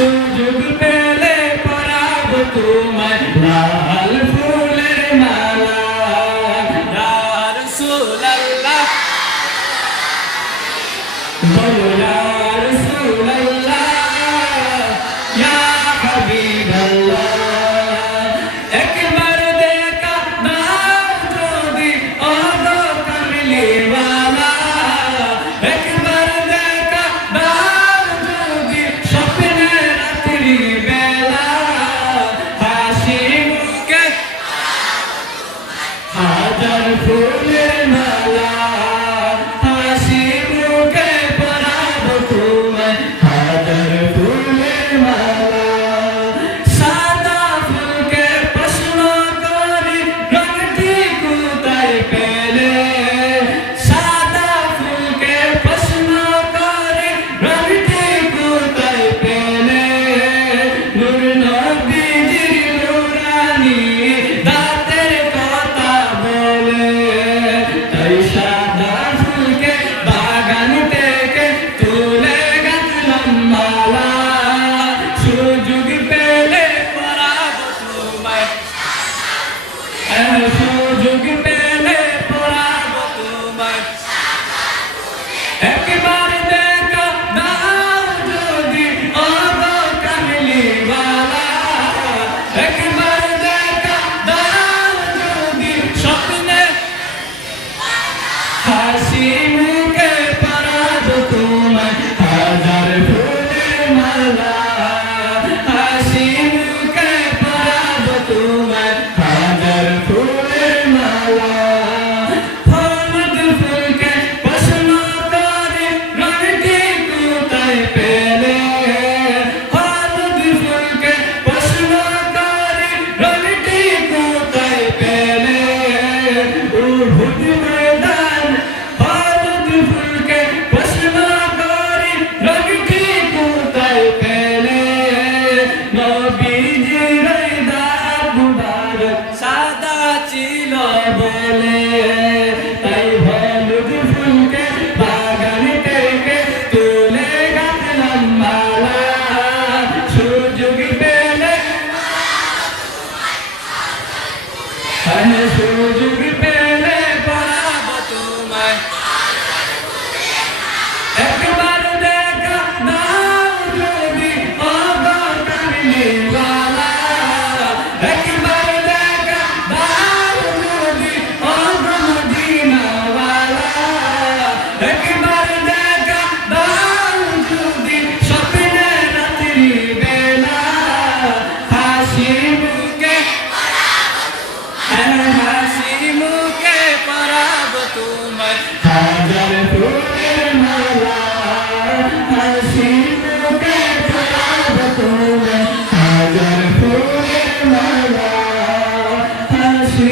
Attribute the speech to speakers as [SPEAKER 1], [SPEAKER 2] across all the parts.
[SPEAKER 1] সুযোগ পেলে পড়াব
[SPEAKER 2] তোমার Yeah.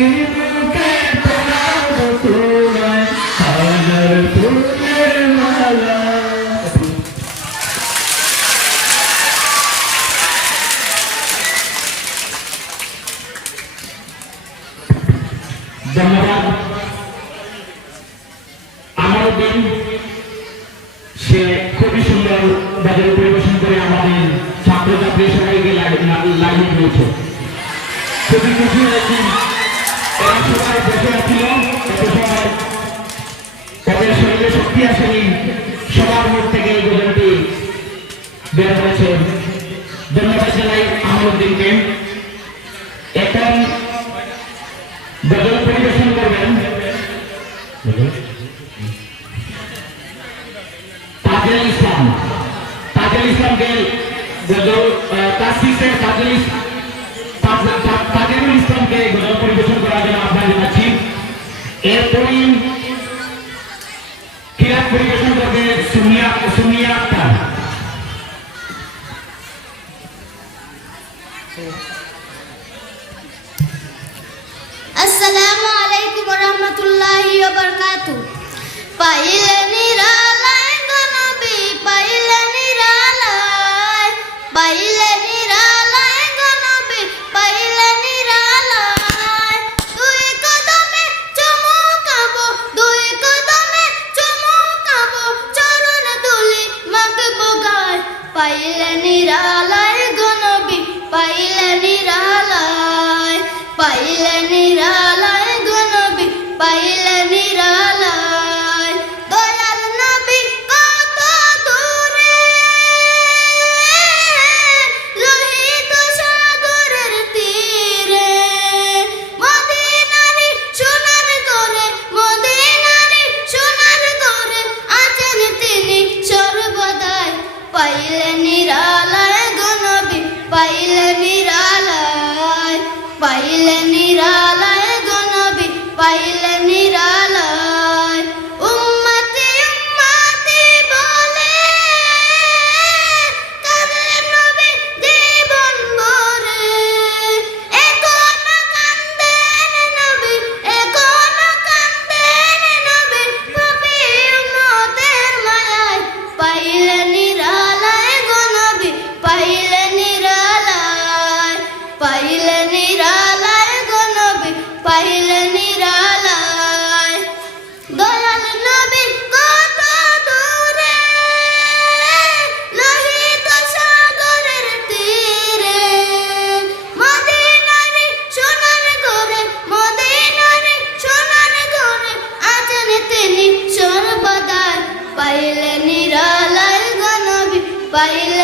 [SPEAKER 2] Amen. বের হয়েছে ধন্যবাদ জানাই আহমদ্দিনকে এখন গজল পরিবেশন করবেন। তাজেল ইসলাম। তাজেল ইসলামকে গজল ক্রীড়া পরিবেশন করবে সুমিয়া
[SPEAKER 3] নিরালায় গনবি পাইল Bayılır.